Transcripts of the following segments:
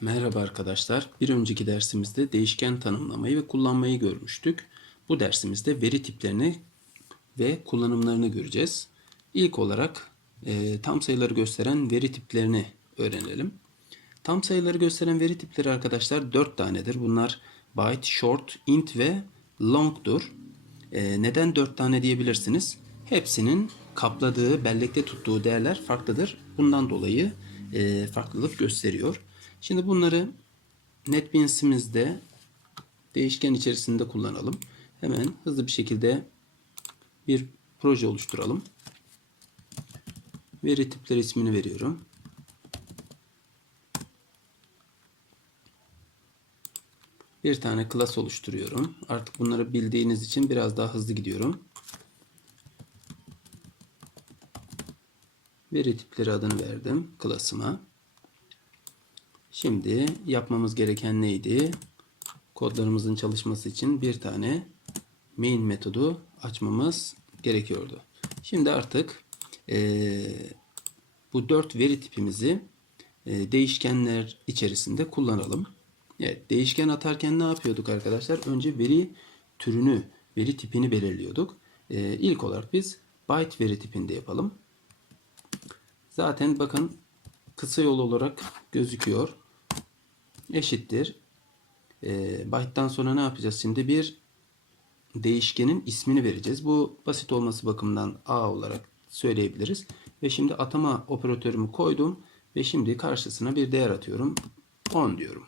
Merhaba arkadaşlar. Bir önceki dersimizde değişken tanımlamayı ve kullanmayı görmüştük. Bu dersimizde veri tiplerini ve kullanımlarını göreceğiz. İlk olarak e, tam sayıları gösteren veri tiplerini öğrenelim. Tam sayıları gösteren veri tipleri arkadaşlar 4 tanedir. Bunlar byte, short, int ve long'dur. E, neden 4 tane diyebilirsiniz? Hepsinin kapladığı, bellekte tuttuğu değerler farklıdır. Bundan dolayı e, farklılık gösteriyor. Şimdi bunları NetBeans'imizde değişken içerisinde kullanalım. Hemen hızlı bir şekilde bir proje oluşturalım. Veri tipleri ismini veriyorum. Bir tane class oluşturuyorum. Artık bunları bildiğiniz için biraz daha hızlı gidiyorum. Veri tipleri adını verdim class'ıma. Şimdi yapmamız gereken neydi? Kodlarımızın çalışması için bir tane main metodu açmamız gerekiyordu. Şimdi artık e, bu dört veri tipimizi e, değişkenler içerisinde kullanalım. Evet, değişken atarken ne yapıyorduk arkadaşlar? Önce veri türünü, veri tipini belirliyorduk. E, ilk olarak biz byte veri tipinde yapalım. Zaten bakın kısa yol olarak gözüküyor. Eşittir. E, byte'dan sonra ne yapacağız? Şimdi bir değişkenin ismini vereceğiz. Bu basit olması bakımından A olarak söyleyebiliriz. Ve şimdi atama operatörümü koydum. Ve şimdi karşısına bir değer atıyorum. 10 diyorum.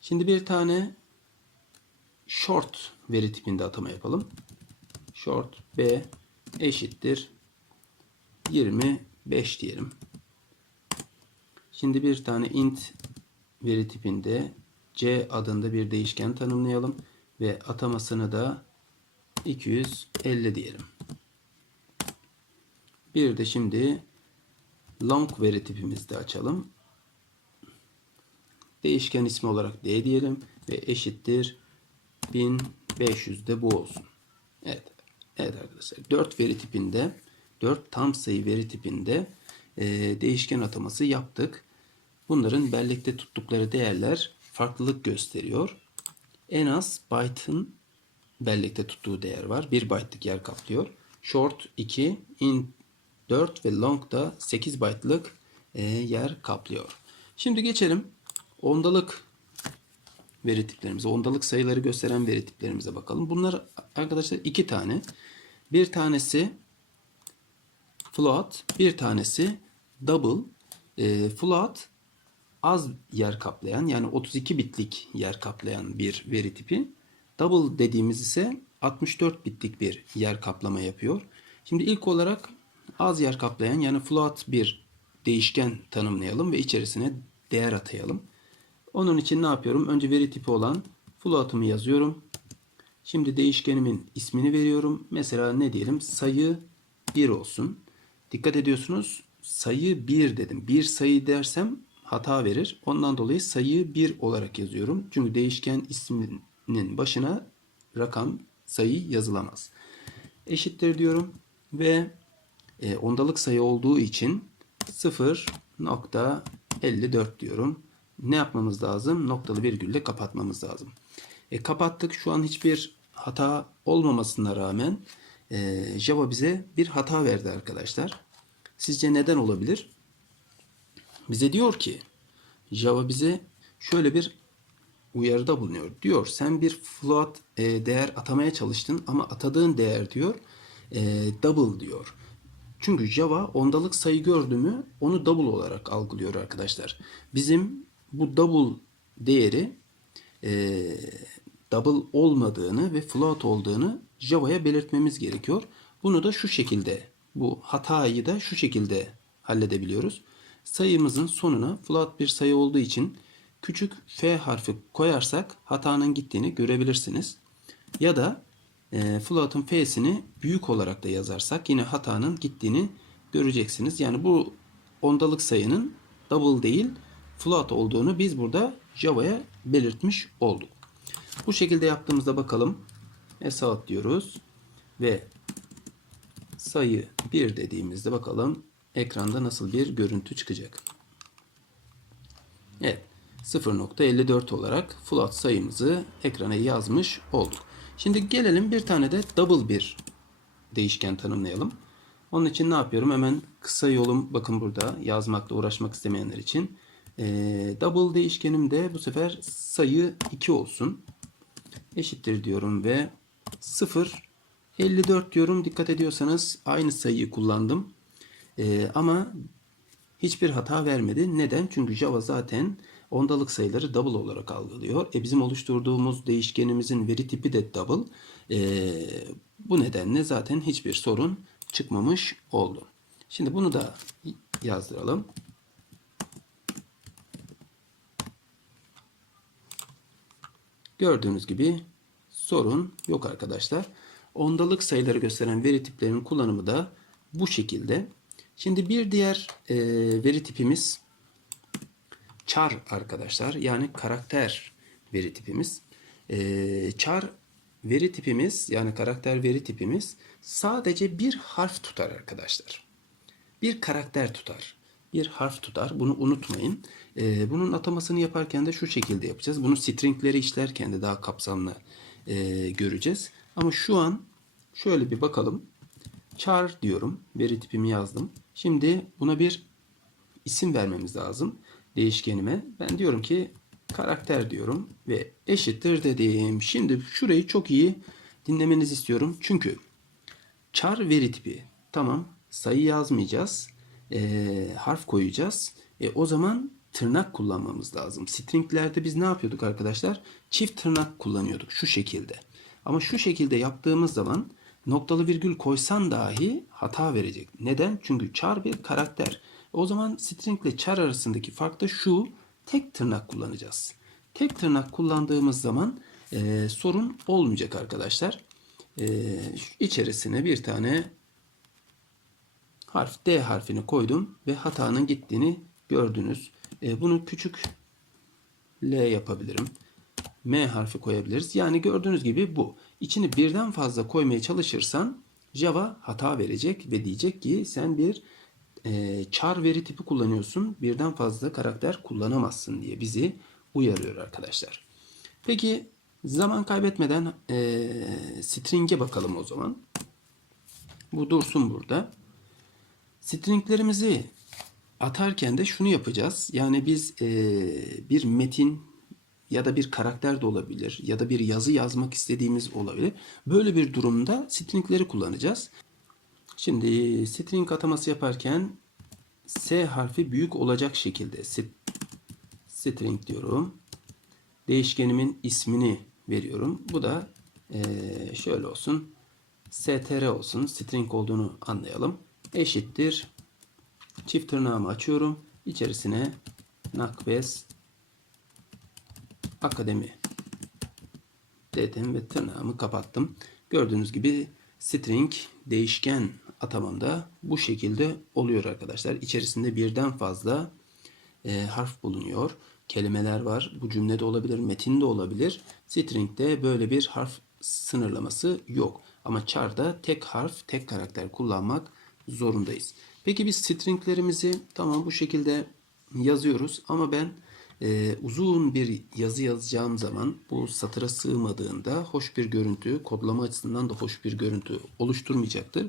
Şimdi bir tane short veri tipinde atama yapalım. Short B eşittir 25 diyelim. Şimdi bir tane int veri tipinde c adında bir değişken tanımlayalım ve atamasını da 250 diyelim. Bir de şimdi long veri tipimizde açalım. Değişken ismi olarak d diyelim ve eşittir 1500 de bu olsun. Evet. Evet arkadaşlar 4 veri tipinde 4 tam sayı veri tipinde e, değişken ataması yaptık. Bunların bellekte tuttukları değerler farklılık gösteriyor. En az byte'ın bellekte tuttuğu değer var. 1 byte'lık yer kaplıyor. Short 2, int 4 ve long da 8 byte'lık e, yer kaplıyor. Şimdi geçelim ondalık veri tiplerimize, ondalık sayıları gösteren veri tiplerimize bakalım. Bunlar arkadaşlar iki tane. Bir tanesi float, bir tanesi double. E, float az yer kaplayan yani 32 bitlik yer kaplayan bir veri tipi. Double dediğimiz ise 64 bitlik bir yer kaplama yapıyor. Şimdi ilk olarak az yer kaplayan yani float bir değişken tanımlayalım ve içerisine değer atayalım. Onun için ne yapıyorum? Önce veri tipi olan float'ımı yazıyorum. Şimdi değişkenimin ismini veriyorum. Mesela ne diyelim? Sayı 1 olsun. Dikkat ediyorsunuz. Sayı 1 dedim. Bir sayı dersem hata verir. Ondan dolayı sayı 1 olarak yazıyorum. Çünkü değişken isminin başına rakam, sayı yazılamaz. Eşittir diyorum ve e, ondalık sayı olduğu için 0.54 diyorum. Ne yapmamız lazım? Noktalı virgülle kapatmamız lazım. E, kapattık. Şu an hiçbir hata olmamasına rağmen e, Java bize bir hata verdi arkadaşlar. Sizce neden olabilir? Bize diyor ki Java bize şöyle bir uyarıda bulunuyor. Diyor sen bir float e, değer atamaya çalıştın ama atadığın değer diyor e, double diyor. Çünkü Java ondalık sayı gördü mü onu double olarak algılıyor arkadaşlar. Bizim bu double değeri e, double olmadığını ve float olduğunu Java'ya belirtmemiz gerekiyor. Bunu da şu şekilde bu hatayı da şu şekilde halledebiliyoruz. Sayımızın sonuna float bir sayı olduğu için küçük f harfi koyarsak hatanın gittiğini görebilirsiniz. Ya da e, float'un f'sini büyük olarak da yazarsak yine hatanın gittiğini göreceksiniz. Yani bu ondalık sayının double değil float olduğunu biz burada Java'ya belirtmiş olduk. Bu şekilde yaptığımızda bakalım. Esat diyoruz ve sayı 1 dediğimizde bakalım ekranda nasıl bir görüntü çıkacak. Evet 0.54 olarak float sayımızı ekrana yazmış olduk. Şimdi gelelim bir tane de double bir değişken tanımlayalım. Onun için ne yapıyorum? Hemen kısa yolum bakın burada yazmakla uğraşmak istemeyenler için. Ee, double değişkenimde bu sefer sayı 2 olsun. Eşittir diyorum ve 0 54 diyorum. Dikkat ediyorsanız aynı sayıyı kullandım. Ee, ama hiçbir hata vermedi. Neden? Çünkü Java zaten ondalık sayıları double olarak algılıyor. E bizim oluşturduğumuz değişkenimizin veri tipi de double. E, bu nedenle zaten hiçbir sorun çıkmamış oldu. Şimdi bunu da yazdıralım. Gördüğünüz gibi sorun yok arkadaşlar. Ondalık sayıları gösteren veri tiplerinin kullanımı da bu şekilde. Şimdi bir diğer e, veri tipimiz char arkadaşlar. Yani karakter veri tipimiz. E, char veri tipimiz yani karakter veri tipimiz sadece bir harf tutar arkadaşlar. Bir karakter tutar. Bir harf tutar. Bunu unutmayın. E, bunun atamasını yaparken de şu şekilde yapacağız. Bunu stringleri işlerken de daha kapsamlı e, göreceğiz. Ama şu an şöyle bir bakalım. Char diyorum. Veri tipimi yazdım. Şimdi buna bir isim vermemiz lazım. Değişkenime. Ben diyorum ki karakter diyorum ve eşittir dediğim. Şimdi şurayı çok iyi dinlemenizi istiyorum. Çünkü char veri tipi. Tamam sayı yazmayacağız. E, harf koyacağız. E, o zaman tırnak kullanmamız lazım. Stringlerde biz ne yapıyorduk arkadaşlar? Çift tırnak kullanıyorduk şu şekilde. Ama şu şekilde yaptığımız zaman noktalı virgül koysan dahi hata verecek. Neden? Çünkü char bir karakter. O zaman string ile char arasındaki fark da şu. Tek tırnak kullanacağız. Tek tırnak kullandığımız zaman e, sorun olmayacak arkadaşlar. E, içerisine bir tane harf D harfini koydum ve hatanın gittiğini gördünüz. E, bunu küçük L yapabilirim. M harfi koyabiliriz. Yani gördüğünüz gibi bu. İçini birden fazla koymaya çalışırsan Java hata verecek ve diyecek ki sen bir e, char veri tipi kullanıyorsun. Birden fazla karakter kullanamazsın diye bizi uyarıyor arkadaşlar. Peki zaman kaybetmeden e, string'e bakalım o zaman. Bu dursun burada. Stringlerimizi atarken de şunu yapacağız. Yani biz e, bir metin ya da bir karakter de olabilir ya da bir yazı yazmak istediğimiz olabilir. Böyle bir durumda stringleri kullanacağız. Şimdi string ataması yaparken S harfi büyük olacak şekilde string diyorum. Değişkenimin ismini veriyorum. Bu da e, şöyle olsun. str olsun. String olduğunu anlayalım. Eşittir. Çift tırnağımı açıyorum. İçerisine nakbes akademi dedim ve tırnağımı kapattım. Gördüğünüz gibi string değişken atamamda bu şekilde oluyor arkadaşlar. İçerisinde birden fazla e, harf bulunuyor. Kelimeler var. Bu cümlede olabilir, metinde olabilir. String'de böyle bir harf sınırlaması yok. Ama char'da tek harf, tek karakter kullanmak zorundayız. Peki biz stringlerimizi tamam bu şekilde yazıyoruz ama ben e, uzun bir yazı yazacağım zaman bu satıra sığmadığında hoş bir görüntü, kodlama açısından da hoş bir görüntü oluşturmayacaktır.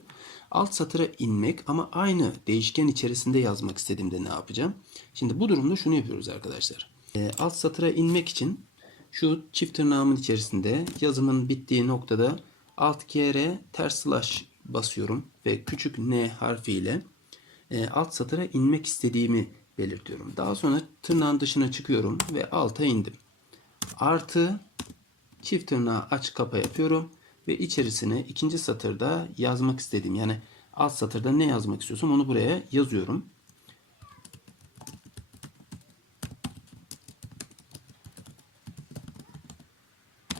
Alt satıra inmek ama aynı değişken içerisinde yazmak istediğimde ne yapacağım? Şimdi bu durumda şunu yapıyoruz arkadaşlar. E, alt satıra inmek için şu çift tırnağımın içerisinde yazımın bittiği noktada alt kere ters slash basıyorum ve küçük n harfiyle e, alt satıra inmek istediğimi belirtiyorum. Daha sonra tırnağın dışına çıkıyorum ve alta indim. Artı çift tırnağı aç kapa yapıyorum ve içerisine ikinci satırda yazmak istediğim yani alt satırda ne yazmak istiyorsam onu buraya yazıyorum.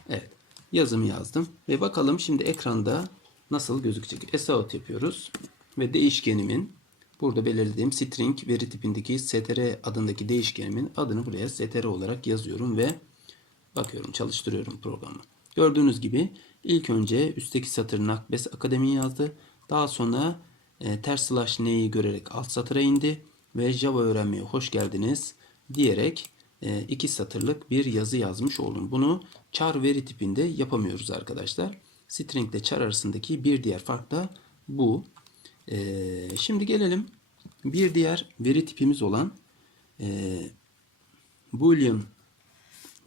Evet. Yazımı yazdım ve bakalım şimdi ekranda nasıl gözükecek. Esout yapıyoruz ve değişkenimin burada belirlediğim string veri tipindeki str adındaki değişkenimin adını buraya str olarak yazıyorum ve bakıyorum çalıştırıyorum programı. Gördüğünüz gibi ilk önce üstteki satır Nakbes Akademi yazdı. Daha sonra e, ters slash n'yi görerek alt satıra indi ve Java öğrenmeye hoş geldiniz diyerek e, iki satırlık bir yazı yazmış oldum. Bunu char veri tipinde yapamıyoruz arkadaşlar. String ile char arasındaki bir diğer fark da bu. E, şimdi gelelim bir diğer veri tipimiz olan e, Boolean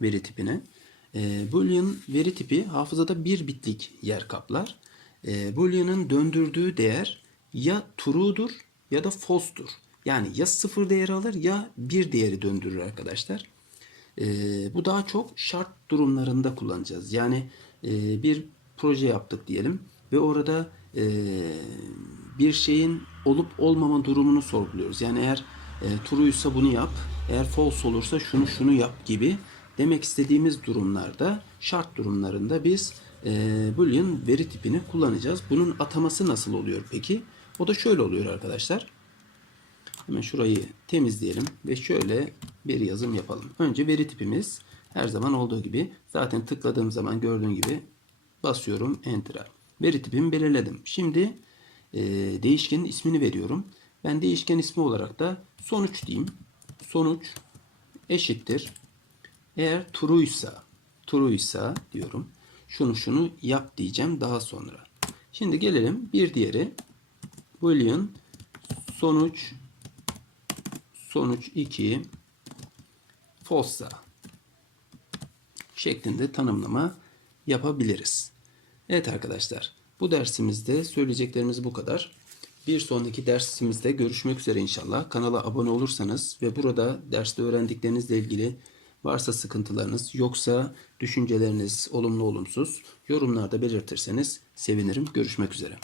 veri tipine. E, Boolean veri tipi hafızada bir bitlik yer kaplar. E, Boolean'ın döndürdüğü değer ya true'dur ya da false'dur. Yani ya sıfır değeri alır ya bir değeri döndürür arkadaşlar. E, bu daha çok şart durumlarında kullanacağız. Yani e, bir proje yaptık diyelim ve orada e, bir şeyin olup olmama durumunu sorguluyoruz. Yani eğer e, true'ysa bunu yap, eğer false olursa şunu şunu yap gibi demek istediğimiz durumlarda, şart durumlarında biz e, boolean veri tipini kullanacağız. Bunun ataması nasıl oluyor peki? O da şöyle oluyor arkadaşlar. Hemen şurayı temizleyelim ve şöyle bir yazım yapalım. Önce veri tipimiz her zaman olduğu gibi zaten tıkladığım zaman gördüğün gibi basıyorum Enter'a. Veri tipimi belirledim. Şimdi e, değişkenin ismini veriyorum. Ben değişken ismi olarak da sonuç diyeyim. Sonuç eşittir. Eğer true'ysa true'ysa diyorum. Şunu şunu yap diyeceğim daha sonra. Şimdi gelelim bir diğeri. Boolean sonuç sonuç 2 false'sa şeklinde tanımlama yapabiliriz. Evet arkadaşlar bu dersimizde söyleyeceklerimiz bu kadar. Bir sonraki dersimizde görüşmek üzere inşallah. Kanala abone olursanız ve burada derste öğrendiklerinizle ilgili varsa sıkıntılarınız yoksa düşünceleriniz olumlu olumsuz yorumlarda belirtirseniz sevinirim. Görüşmek üzere.